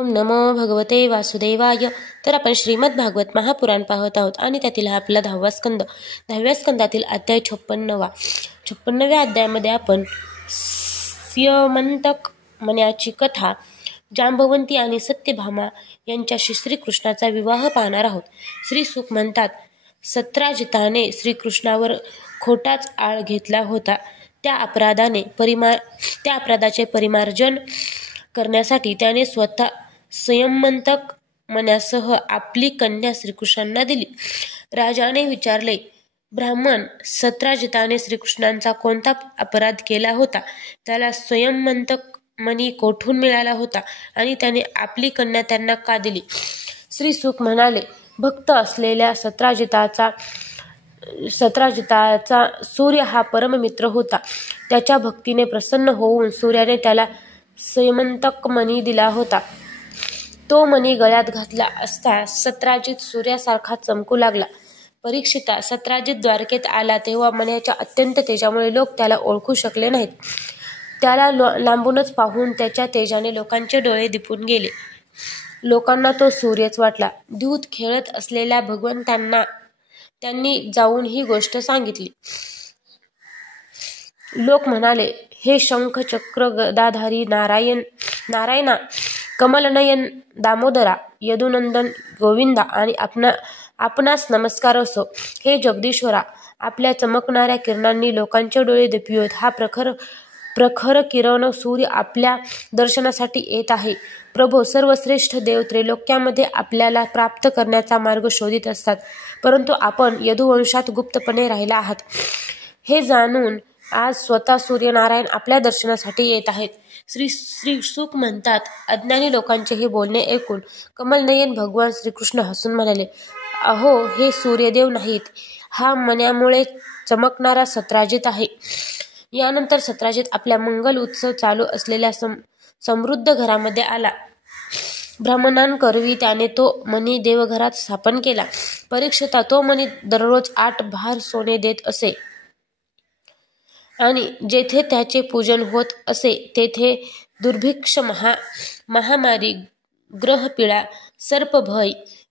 ओम नमो भगवते वासुदेवाय. तर आपण श्रीमद भागवत महापुराण पाहत आहोत आणि त्यातील हा आपला 10वा स्कंद. 10व्या स्कंदातील अध्याय 56व्या अध्यायामध्ये आपण स्यमंतक मण्याची कथा, जांबवंती आणि सत्यभामा यांच्याशी श्रीकृष्णाचा विवाह पाहणार आहोत. श्री सुख म्हणतात, सत्राजिताने श्रीकृष्णावर खोटाच आळ घेतला होता. त्या अपराधाचे परिमार्जन करण्यासाठी त्याने स्वतः संयमंतक मण्यासह आपली कन्या श्रीकृष्णांना दिली. राजाने विचारले, ब्राह्मण, सत्राजिताने श्रीकृष्णांचा कोणता अपराध केला होता? त्याला संयमंतक मणी कोठून मिळाला होता आणि त्याने आपली कन्या त्यांना का दिली? श्री सुख म्हणाले, भक्त असलेल्या सत्राजिताचा सूर्य हा परममित्र होता. त्याच्या भक्तीने प्रसन्न होऊन सूर्याने त्याला संयमंतक मणी दिला होता. तो मणी गळ्यात घातला असता सत्राजित सूर्यासारखा चमकू लागला. परीक्षिता, सत्राजित द्वारकेत आला तेव्हा मण्याच्या अत्यंत तेजामुळे लोक त्याला ओळखू शकले नाहीत. त्याला लांबूनच पाहून त्याच्या तेजाने लोकांचे डोळे दिपून गेले. लोकांना तो सूर्यच वाटला. द्यूत खेळत असलेल्या भगवंतांना त्यांनी जाऊन ही गोष्ट सांगितली. लोक म्हणाले, हे शंख चक्र गदाधारी नारायणा, कमलनयन दामोदरा, यदुनंदन गोविंदा आणि आपणास नमस्कार असो. हे जगदीश्वरा, आपल्या चमकणाऱ्या किरणांनी लोकांचे डोळे दिपवित हा प्रखर किरण सूर्य आपल्या दर्शनासाठी येत आहे. प्रभो, सर्वश्रेष्ठ देव त्रैलोक्यामध्ये आपल्याला प्राप्त करण्याचा मार्ग शोधित असतात, परंतु आपण यदुवंशात गुप्तपणे राहिला आहात. हे जाणून आज स्वतः सूर्यनारायण आपल्या दर्शनासाठी येत आहेत. श्री सुख म्हणतात, अज्ञानी लोकांचे हे बोलणे ऐकून कमलनयन भगवान श्रीकृष्ण हसून म्हणाले, अहो, हे सूर्यदेव नाहीत, हा मण्यामुळे चमकणारा सत्राजित आहे. यानंतर सत्राजित आपल्या मंगल उत्सव चालू असलेल्या समृद्ध घरामध्ये आला. ब्राह्मणांकरवी त्याने तो मणी देवघरात स्थापन केला. परीक्षिता, तो मणी दररोज 8 भार सोने देत असे आणि जेथे त्याचे पूजन होत असे तेथे दुर्भिक्ष, महामारी, ग्रहपीडा, सर्पभय,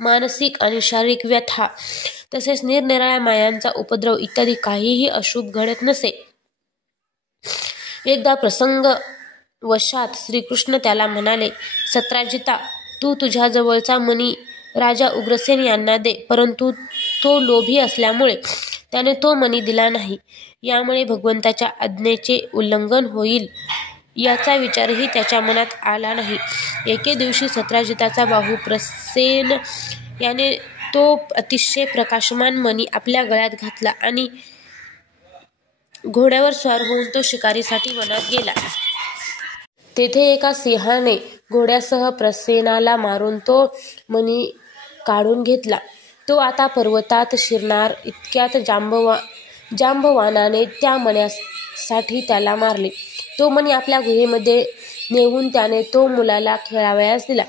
मानसिक आणि शारीरिक व्यथा तसेच निरनिराळ्या मायांचा उपद्रव इत्यादी काहीही अशुभ घडत नसे. एकदा प्रसंगवशात श्रीकृष्ण त्याला म्हणाले, सत्राजिता, तू तुझ्या जवळचा मणी राजा उग्रसेन यांना दे. परंतु तो लोभी असल्यामुळे त्याने तो मणी दिला नाही. यामुळे भगवंताच्या आज्ञेचे उल्लंघन होईल याचा विचारही त्याच्या मनात आला नाही. एके दिवशी सत्राजिताचा भाऊ प्रसेन याने तो अतिशय प्रकाशमान मणी आपल्या गळ्यात घातला आणि घोड्यावर स्वार होऊन तो शिकारीसाठी वनात गेला. तेथे एका सिंहाने घोड्यासह प्रसेनाला मारून तो मणी काढून घेतला. तो आता पर्वतात शिरणार इतक्यात जांबवानाने त्या मण्यासाठी त्याला मारले. तो मणी आपल्या गुहेमध्ये नेऊन त्याने तो मुलाला खेळावयास दिला.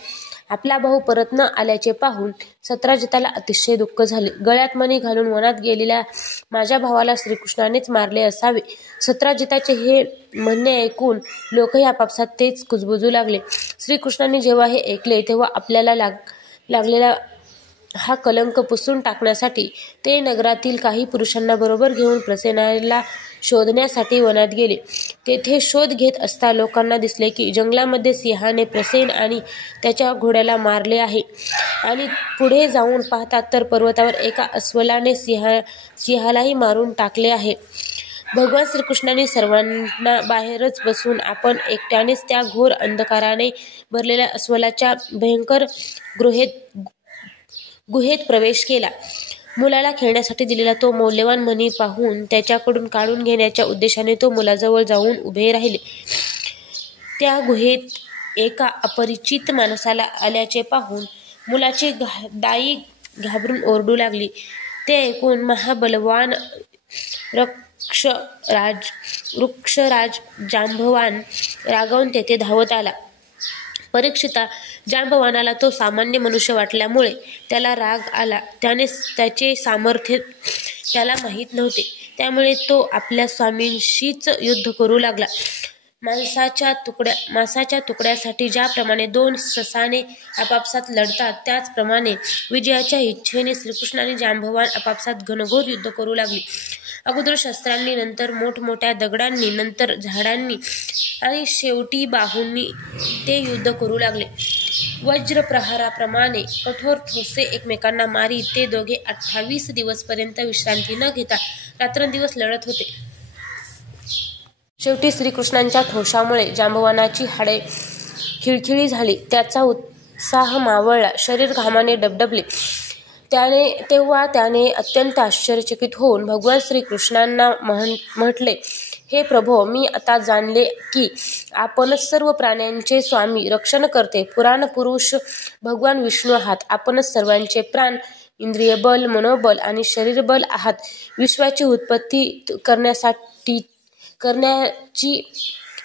आपला भाऊ परत न आल्याचे पाहून सत्राजिताला अतिशय दुःख झाले. गळ्यात मणी घालून वनात गेलेल्या माझ्या भावाला श्रीकृष्णानेच मारले असावे. सत्राजिताचे हे म्हणणे ऐकून लोकही आपापसात तेच कुजबुजू लागले. श्रीकृष्णांनी जेव्हा हे ऐकले तेव्हा आपल्याला लागलेला हा कलंक पुसून टाकण्यासाठी ते नगरातील काही पुरुषांना बरोबर घेऊन प्रसेनाला शोधण्यासाठी वनात गेले. तेथे शोध घेत असता लोकांना दिसले की जंगलामध्ये सिंहाने प्रसेन आणि त्याच्या घोड्याला मारले आहे. आणि पुढे जाऊन पाहतात तर पर्वतावर एका अस्वलाने सिंहालाही मारून टाकले आहे. भगवान श्रीकृष्णांनी सर्वांना बाहेरच बसून आपण एकट्यानेच त्या घोर अंधकाराने भरलेल्या अस्वलाच्या भयंकर गुहेत प्रवेश केला. मुलाला खेळण्यासाठी दिलेला तो मौल्यवान मणी पाहून त्याच्याकडून काढून घेण्याच्या उद्देशाने तो मुलाजवळ जाऊन उभे राहिले. त्या गुहेत एका अपरिचित माणसाला आल्याचे पाहून मुलाची दाई घाबरून ओरडू लागली. ते ऐकून महाबलवान वृक्षराज जांबवान रागावून तेथे धावत आला. परीक्षिता, जांबवानाला तो सामान्य मनुष्य वाटल्यामुळे त्याला राग आला. त्याचे सामर्थ्य त्याला माहीत नव्हते, त्यामुळे तो आपल्या स्वामींशीच युद्ध करू लागला. मांसाच्या तुकड्यासाठी ज्याप्रमाणे दोन ससाने आपापसात लढतात, त्याचप्रमाणे विजयाच्या इच्छेने श्रीकृष्ण आणि जांबवान आपापसात घनघोर युद्ध करू लागले. अगोदर शस्त्रांनी, नंतर मोठमोठ्या दगडांनी, नंतर झाडांनी आणि शेवटी बाहूंनी ते युद्ध करू लागले. वज्रप्रहाराप्रमाणे कठोर ठोसे एकमेकांना मारी ते दोघे 28 दिवसपर्यंत विश्रांती न घेता रात्रंदिवस लढत होते. शेवटी श्रीकृष्णांच्या ठोशामुळे जांबवानाची हाडे खिळखिळी झाली, त्याचा उत्साह मावळला, शरीर घामाने डबडबले. तेव्हा त्याने अत्यंत आश्चर्यचकित होऊन भगवान श्रीकृष्णांना म्हटले, हे प्रभो, मी आता जाणले की आपणच सर्व प्राण्यांचे स्वामी, रक्षणकर्ते, पुराण पुरुष भगवान विष्णू आहात. आपणच सर्वांचे प्राण, इंद्रिय बल, मनोबल आणि शरीरबल आहात. विश्वाची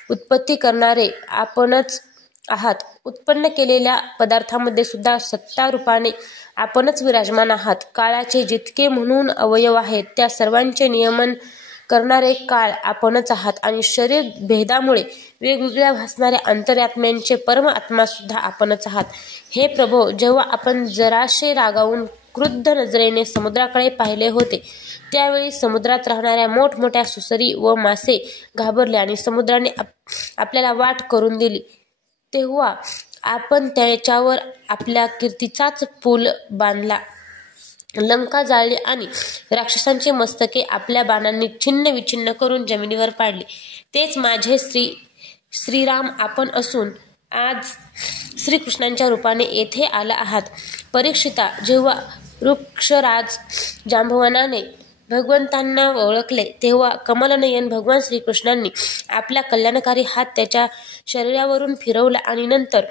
उत्पत्ती करणारे आपणच आहात. उत्पन्न केलेल्या पदार्थांमध्ये सुद्धा सत्ता रूपाने आपणच विराजमान आहात. काळाचे जितके म्हणून अवयव आहेत, त्या सर्वांचे नियमन करणारे काळ आपणच आहात आणि शरीर भेदामुळे वेगवेगळ्या भासणाऱ्या अंतरात्म्यांचे परम आत्मा सुद्धा आपणच आहात. हे प्रभो, जेव्हा आपण जराशे रागावून क्रुद्ध नजरेने समुद्राकडे पाहिले होते, त्यावेळी समुद्रात राहणाऱ्या मोठमोठ्या सुसरी व मासे घाबरले आणि समुद्राने आपल्याला वाट करून दिली. तेव्हा आपण त्याच्यावर आपल्या कीर्तीचाच पूल बांधला, लंका जाळली आणि राक्षसांची मस्तके आपल्या बाणांनी छिन्न विछिन्न करून जमिनीवर पाडली. तेच माझे श्रीराम आपण असून आज श्रीकृष्णांच्या रूपाने येथे आला आहात. परीक्षिता, जेव्हा वृक्षराज जांबवानाने भगवंतांना ओळखले, तेव्हा कमलनयन भगवान श्रीकृष्णांनी आपला कल्याणकारी हात त्याच्या शरीरावरून फिरवला आणि नंतर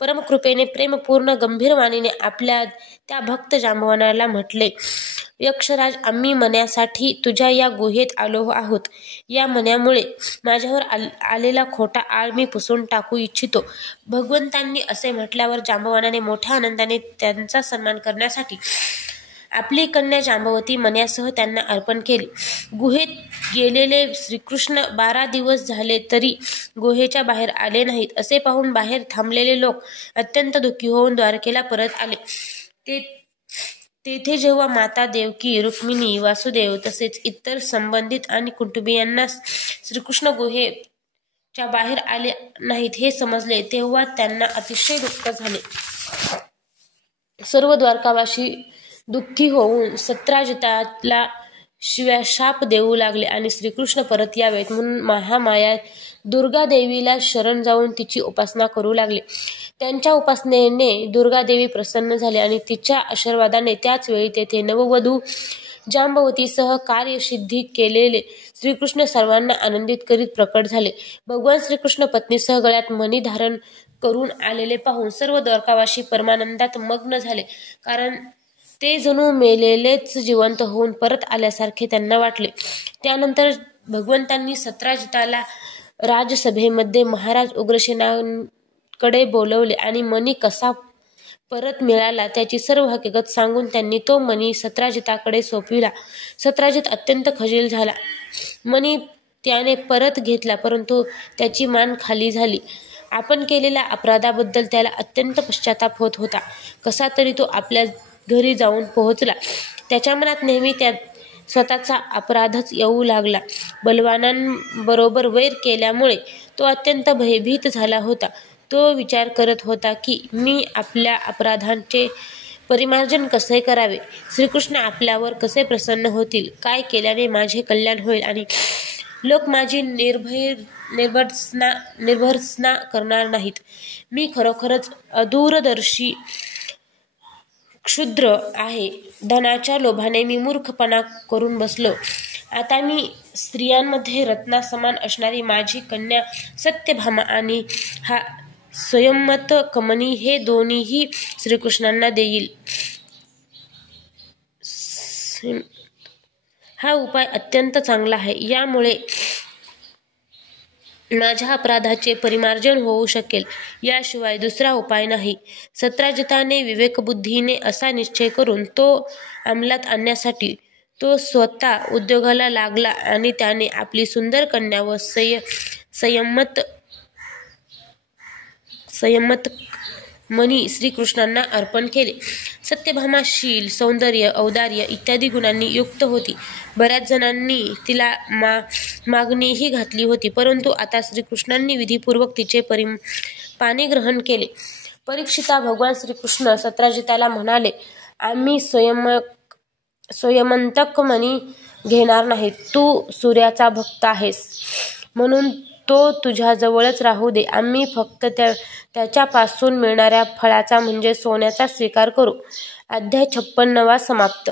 परमकृपेने प्रेमपूर्ण गंभीर वाणीने आपल्या त्या भक्त जांबवानाला म्हटले, यक्षराज, आम्ही मण्यासाठी तुझ्या या गुहेत आलो आहोत. या मण्यामुळे माझ्यावर आलेला खोटा आळ मी पुसून टाकू इच्छितो. भगवंतांनी असे म्हटल्यावर जांबवानाने मोठ्या आनंदाने त्यांचा सन्मान करण्यासाठी आपली कन्या जांबवती मण्यासह त्यांना अर्पण केली. गुहेत गेलेले श्रीकृष्ण 12 दिवस झाले तरी गुहेच्या बाहेर आले नाहीत. असे पाहून बाहेर थांबलेले लोक अत्यंत दुःखी होऊन द्वारकेला परत आले. तेथे जेव्हा माता देवकी, रुक्मिणी, वासुदेव तसेच इतर संबंधित आणि कुटुंबियांना श्रीकृष्ण गुहेच्या बाहेर आले नाहीत हे समजले, तेव्हा त्यांना अतिशय दुःख झाले. सर्व द्वारकावासी दुःखी होऊन सत्राजिताला शिव्याशाप देऊ लागले आणि श्रीकृष्ण परत यावेत म्हणून महामाया दुर्गा देवीला शरण जाऊन तिची उपासना करू लागले. त्यांच्या उपासनेने दुर्गादेवी प्रसन्न झाली आणि तिच्या आशीर्वादाने त्याच वेळी तेथे नववधू जांबवतीसह कार्यसिद्धी केलेले श्रीकृष्ण सर्वांना आनंदित करीत प्रकट झाले. भगवान श्रीकृष्ण पत्नीसह गळ्यात मणी धारण करून आलेले पाहून सर्व द्वारकावासी परमानंदात मग्न झाले, कारण ते जणू मेलेलेच जिवंत होऊन परत आल्यासारखे त्यांना वाटले. त्यानंतर भगवंतांनी सत्राजिताला राजसभेमध्ये महाराज उग्रसेनाकडे बोलवले आणि मणी कसा परत मिळाला त्याची सर्व हकीकत सांगून त्यांनी तो मणी सत्राजिताकडे सोपविला. सत्राजित अत्यंत खजील झाला. मणी त्याने परत घेतला, परंतु त्याची मान खाली झाली. आपण केलेल्या अपराधाबद्दल त्याला अत्यंत पश्चाताप होत होता. कसा तरी तो आपल्या घरी जाऊन पोहोचला. त्याच्या मनात नेहमी स्वतःचा अपराधच येऊ लागला. बलवानांबरोबर वैर केल्यामुळे तो अत्यंत भयभीत झाला होता. तो विचार करत होता की मी आपल्या अपराधांचे परिमार्जन कसे करावे, श्रीकृष्ण आपल्यावर कसे प्रसन्न होतील, काय केल्याने माझे कल्याण होईल आणि लोक माझी निर्भर्त्सना करणार नाहीत. मी खरोखरच अदूरदर्शी क्षुद्र आहे. धनाच्या लोभाने मी मूर्खपणा करून बसलो. आता मी स्त्रियांमध्ये रत्नासमान असणारी माझी कन्या सत्यभामा आणि हा स्वयंमत कमनी हे दोन्हीही श्रीकृष्णांना देईल. हा उपाय अत्यंत चांगला आहे. यामुळे माझ्या अपराधाचे परिमार्जन होऊ शकेल. याशिवाय दुसरा उपाय नाही. सत्राजिताने विवेकबुद्धीने असा निश्चय करून तो अंमलात आणण्यासाठी तो स्वतः उद्योगाला लागला आणि त्याने आपली सुंदर कन्या व संयमत मणी श्रीकृष्णांना अर्पण केले. सत्यभामा शील, सौंदर्य, औदार्य इत्यादी गुणांनी युक्त होती. बऱ्याच जणांनी तिला मागणीही घातली होती, परंतु आता श्रीकृष्णांनी विधीपूर्वक तिचे पाणी ग्रहण केले. परीक्षिता, भगवान श्रीकृष्ण सत्राजिताला म्हणाले, आम्ही स्वयंतक मणी घेणार नाही. तू सूर्याचा भक्त आहेस, म्हणून तो तुझ्या जवळच राहू दे. आम्ही फक्त त्याच्यापासून मिळणाऱ्या फळाचा म्हणजे सोन्याचा स्वीकार करू. अध्याय 56 समाप्त.